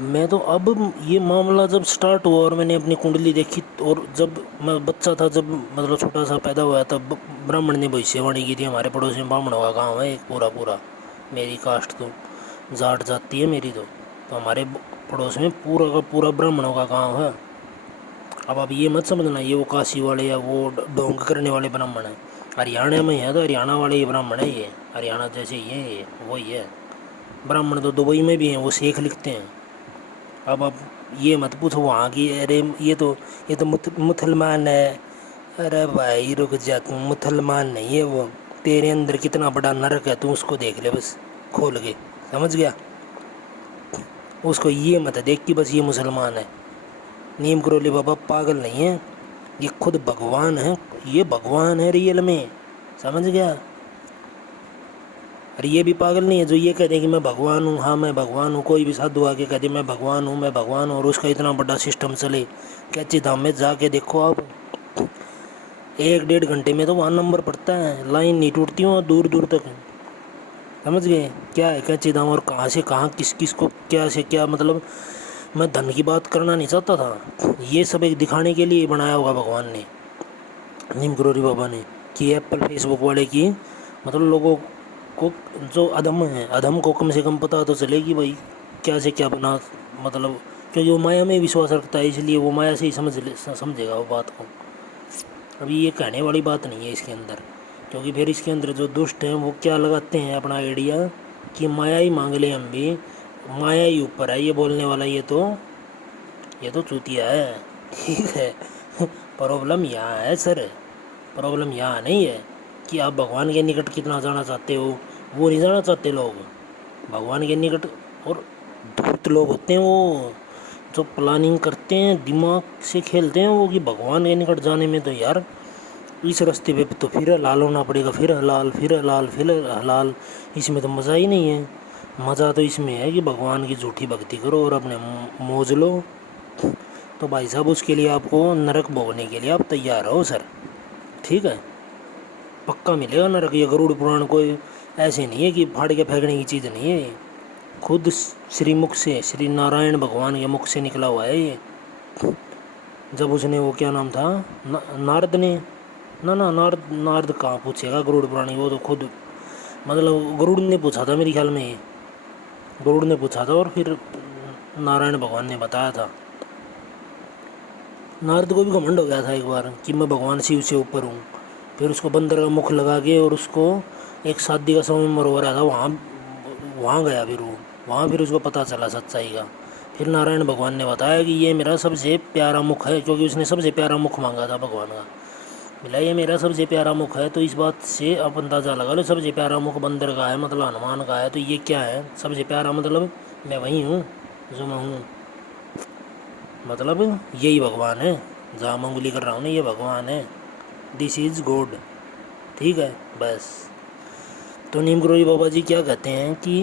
میں تو اب یہ معاملہ جب سٹارٹ ہوا اور میں نے اپنی کنڈلی دیکھی، اور جب میں بچہ تھا، جب مطلب چھوٹا سا پیدا ہوا، تب برہمن نے بھویشیوانی کی تھی. ہمارے پڑوس میں بامن کا گاؤں ہے ایک پورا. میری کاسٹ تو جاٹ جاتی ہے میری تو ہمارے پڑوس میں پورا کا پورا برہمنوں کا گاؤں ہے. اب یہ مت سمجھنا یہ وہ کاشی والے یا وہ ڈونگ کرنے والے برہمن ہیں. ہریانہ میں ہے تو ہریانہ والے یہ برہمن ہے. یہ ہریانہ جیسے یہ وہی ہے. برہمن تو دبئی میں بھی ہیں، وہ سیکھ لکھتے ہیں. اب یہ مت پوچھو وہاں کی، ارے یہ تو مسلمان ہے. ارے بھائی رک جا، تم مسلمان نہیں ہے وہ. تیرے اندر کتنا بڑا نرک ہے، تو اس کو دیکھ لے بس کھول کے. سمجھ گیا؟ اس کو یہ مت دیکھ کہ بس یہ مسلمان ہے. نیم کرولی بابا پاگل نہیں ہے، یہ خود بھگوان ہے. یہ بھگوان ہے ریئل میں. سمجھ گیا؟ اور یہ بھی پاگل نہیں ہے جو یہ کہتے ہیں کہ میں بھگوان ہوں. ہاں میں بھگوان ہوں. کوئی بھی سادھو آ کے کہتے میں بھگوان ہوں، میں بھگوان ہوں، اور اس کا اتنا بڑا سسٹم چلے. کچی دھام میں جا کے دیکھو آپ، 1-1.5 گھنٹے میں تو وہاں نمبر پڑتا ہے. لائن نہیں ٹوٹتی ہوں دور دور تک. سمجھ گئے کیا ہے کچی دھام، اور کہاں سے کہاں کس کس کو کیا سے کیا. مطلب میں دھن کی بات کرنا نہیں چاہتا تھا، یہ سب ایک دکھانے کے لیے بنایا ہوگا بھگوان نے، نیم کرولی بابا نے، کہ ایپل فیس بک والے کی مطلب لوگوں کو جو ادھم ہے، ادھم کو کم سے کم پتہ تو چلے گی بھائی کیا سے کیا بنا. مطلب کیونکہ وہ مایا میں وشواس رکھتا ہے، اس لیے وہ مایا سے ہی سمجھے گا وہ بات کو. ابھی یہ کہنے والی بات نہیں ہے اس کے اندر، کیونکہ پھر اس کے اندر جو دشٹ ہیں وہ کیا لگاتے ہیں اپنا آئیڈیا کہ مایا ہی مانگ لیں ہم بھی، مایا ہی اوپر ہے. یہ بولنے والا یہ تو چوتیا ہے. ٹھیک ہے، پرابلم یہاں ہے سر. پرابلم یہاں نہیں ہے کہ آپ بھگوان کے نکٹ کتنا جانا چاہتے ہو، وہ نہیں جانا چاہتے لوگ. بھگوان کے نکٹ اور دھورت لوگ ہوتے ہیں، وہ جو پلاننگ کرتے ہیں، دماغ سے کھیلتے ہیں وہ، کہ بھگوان کے نکٹ جانے میں تو یار اس راستے پہ تو پھر حلال ہونا پڑے گا، پھر حلال پھر حلال پھر حلال. اس میں تو مزہ ہی نہیں ہے. مزہ تو اس میں ہے کہ بھگوان کی جھوٹی بھکتی کرو اور اپنے موج لو. تو بھائی صاحب اس کے لیے آپ کو نرک بھوگنے کے لیے آپ تیار ہو سر. ٹھیک ہے، پکا ملے گا نرک. یہ گروڑ پران کوئی ایسے نہیں ہے کہ پھاڑ کے پھینکنے کی چیز نہیں ہے. خود شری مکھ سے، شری نارائن بھگوان کے مکھ سے نکلا ہوا ہے یہ. جب اس نے وہ کیا نام تھا نارد نے، نارد کہاں پوچھے گا گروڑ پرانی. وہ تو خود مطلب گروڑ نے پوچھا تھا میرے خیال میں. یہ گروڑ نے پوچھا تھا اور پھر نارائن بھگوان نے بتایا تھا. نارد کو بھی گھمنڈ ہو گیا تھا ایک بار کہ میں بھگوان شیو سے اوپر ہوں. پھر اس کو بندر کا مکھ لگا کے اور اس کو ایک شادی کا سمے مروا رہا تھا، وہاں گیا. پھر اس کو پتہ چلا سچائی کا. پھر نارائن بھگوان نے بتایا کہ یہ میرا سب سے پیارا مکھ ہے، کیونکہ اس نے سب سے پیارا مکھ مانگا تھا بھگوان کا. بلا یہ میرا سب سے پیارا مکھ ہے، تو اس بات سے آپ اندازہ لگا لو سب سے پیارا مکھ بندر کا ہے، مطلب ہنومان کا ہے. تو یہ کیا ہے سب سے پیارا؟ مطلب میں وہی ہوں جو میں ہوں. مطلب یہی بھگوان ہے. جہاں میں انگلی کر رہا ہوں نا یہ بھگوان ہے. دس از گوڈ. ٹھیک ہے بس. تو نیم کرولی بابا جی کیا کہتے ہیں کہ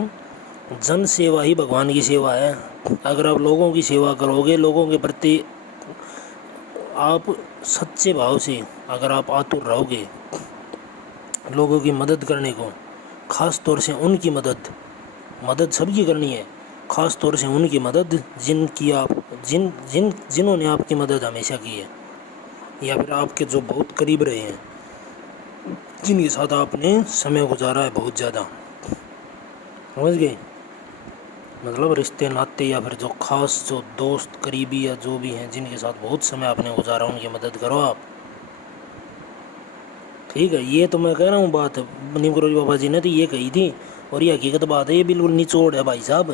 جن سیوا ہی بھگوان کی سیوا ہے. اگر آپ لوگوں کی سیوا کرو گے، لوگوں کے پرتی آپ سچے بھاؤ سے اگر آپ آتر رہو گے لوگوں کی مدد کرنے کو، خاص طور سے ان کی مدد سب کی کرنی ہے، خاص طور سے ان کی مدد جنہوں نے آپ کی مدد ہمیشہ کی ہے، یا پھر آپ کے جو بہت قریب رہے ہیں، جن کے ساتھ آپ نے سمے گزارا ہے بہت زیادہ. سمجھ گئے؟ مطلب رشتے ناتے یا پھر جو خاص جو دوست قریبی یا جو بھی ہیں جن کے ساتھ بہت سمے آپ نے گزارا ان کی مدد کرو آپ. ٹھیک ہے، یہ تو میں کہہ رہا ہوں بات نیم کرولی بابا جی نے تو یہ کہی تھی، اور یہ حقیقت بات ہے. یہ بالکل نچوڑ ہے بھائی صاحب،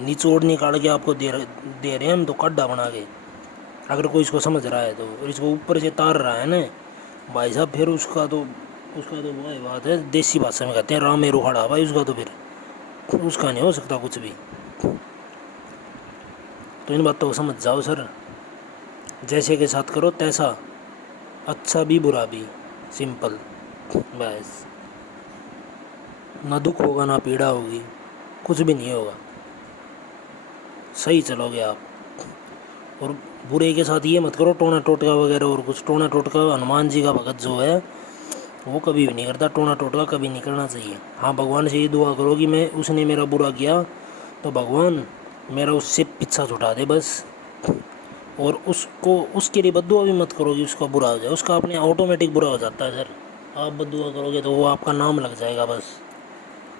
نچوڑ نکال کے آپ کو دے رہے ہیں ہم تو کڈا بنا کے. اگر کوئی اس کو سمجھ رہا ہے تو، اور اس کو اوپر سے تار رہا ہے نا بھائی صاحب، پھر اس کا تو وہی بات ہے، دیسی بھاشا میں کہتے ہیں رام روہڑا بھائی. اس کا تو پھر اس کا نہیں ہو سکتا کچھ بھی. تو ان باتوں کو سمجھ جاؤ سر. جیسے کے ساتھ کرو تیسا، اچھا بھی برا بھی، سمپل. بس نہ دکھ ہوگا نہ پیڑا ہوگی، کچھ بھی نہیں ہوگا، صحیح چلو گے آپ. اور برے کے ساتھ یہ مت کرو ٹونا ٹوٹکا وغیرہ اور کچھ. ٹونا ٹوٹکا ہنومان جی کا بھگت جو ہے وہ کبھی بھی نہیں کرتا. ٹونا ٹوٹکا کبھی نہیں کرنا چاہیے. ہاں بھگوان سے یہ دعا کرو کہ اس نے میرا برا کیا تو بھگوان میرا اس سے پیچھا چھٹا دے بس. اور اس کے لیے بددعا بھی مت کرو کہ اس کا برا ہو جائے. اس کا اپنے آٹومیٹک برا ہو جاتا ہے سر. آپ بددعا کرو گے تو وہ آپ کا نام لگ جائے گا بس.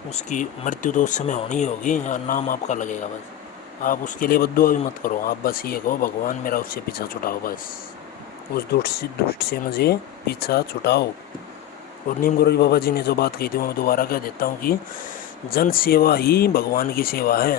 اس کی مرتیو تو اس سمے ہونی ہی ہوگی اور نام آپ کا لگے گا بس. آپ اس کے لیے بددعا بھی مت کرو. آپ بس یہ کہو بھگوان میرا اس سے پیچھا چھٹاؤ بس. اس دشٹ سے مجھے پیچھا چھٹاؤ. اور نیم گروی بابا جی نے جو بات کہی تھی وہ میں دوبارہ کہہ دیتا ہوں کہ جن سیوا ہی بھگوان کی سیوا ہے.